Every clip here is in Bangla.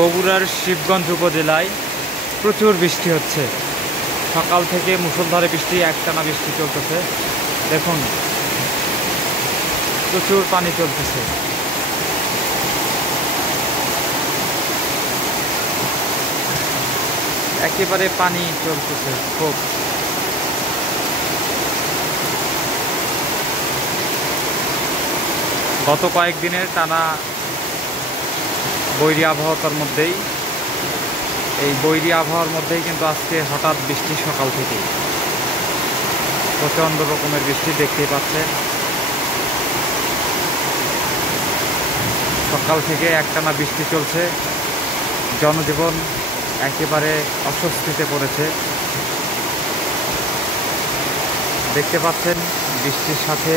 বগুড়ার শিবগঞ্জ উপজেলায় প্রচুর বৃষ্টি হচ্ছে। সকাল থেকে মুষলধারে বৃষ্টি, একটানা বৃষ্টি চলতেছে। দেখুন, প্রচুর পানি চলতেছে। একেবারে পানি চলতেছে খুব। গত কয়েকদিনের টানা বৈরী আবহাওয়ার মধ্যেই এই বৈরী আবহাওয়ার মধ্যেই কিন্তু আজকে হঠাৎ বৃষ্টি, সকাল থেকেই প্রচণ্ড রকমের বৃষ্টি দেখতেই পাচ্ছেন। সকাল থেকে একটানা বৃষ্টি চলছে, জনজীবন একেবারে অস্বস্তিতে পড়েছে। দেখতে পাচ্ছেন বৃষ্টির সাথে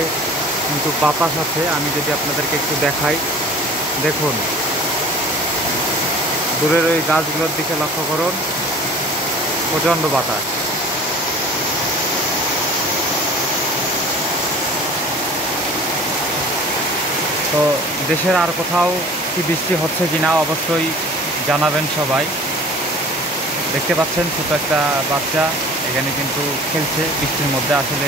কিন্তু বাতাস আছে। আমি যদি আপনাদেরকে একটু দেখাই, দেখুন দূরের ওই গাছগুলোর দিকে লক্ষ্য করুন, প্রচণ্ড বাতাস। তো দেশের আর কোথাও কি বৃষ্টি হচ্ছে কিনা অবশ্যই জানাবেন সবাই। দেখতে পাচ্ছেন ছোট একটা বাচ্চা এখানে কিন্তু খেলছে বৃষ্টির মধ্যে। আসলে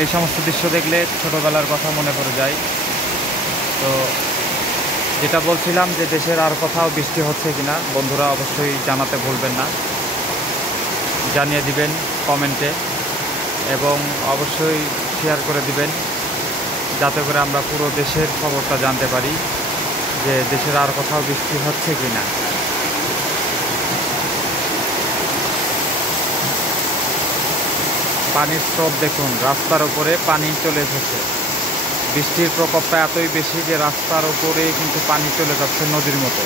এই সমস্ত দৃশ্য দেখলে ছোটোবেলার কথা মনে পড়ে যায়। তো যেটা বলছিলাম যে দেশের আর কোথাও বৃষ্টি হচ্ছে কিনা বন্ধুরা অবশ্যই জানাতে ভুলবেন না, জানিয়ে দিবেন কমেন্টে, এবং অবশ্যই শেয়ার করে দিবেন যাতে করে আমরা পুরো দেশের খবরটা জানতে পারি যে দেশের আর কোথাও বৃষ্টি হচ্ছে কিনা। পানির স্রোত দেখুন, রাস্তার উপরে পানি চলে এসেছে। বৃষ্টির প্রকোপটা এতই বেশি যে রাস্তার উপরে কিন্তু পানি চলে যাচ্ছে নদীর মতো।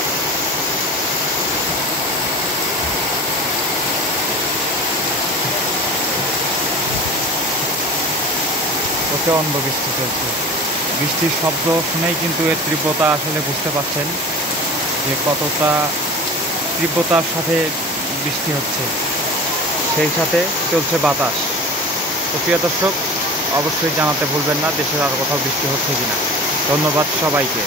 প্রচণ্ড বৃষ্টি চলছে। বৃষ্টির শব্দ শুনেই কিন্তু এর তীব্রতা আসলে বুঝতে পারছেন যে কতটা তীব্রতার সাথে বৃষ্টি হচ্ছে, সেই সাথে চলছে বাতাস। তো প্রিয় দর্শক, অবশ্যই জানাতে ভুলবেন না দেশের আর কোথাও বৃষ্টি হচ্ছে কিনা। ধন্যবাদ সবাইকে।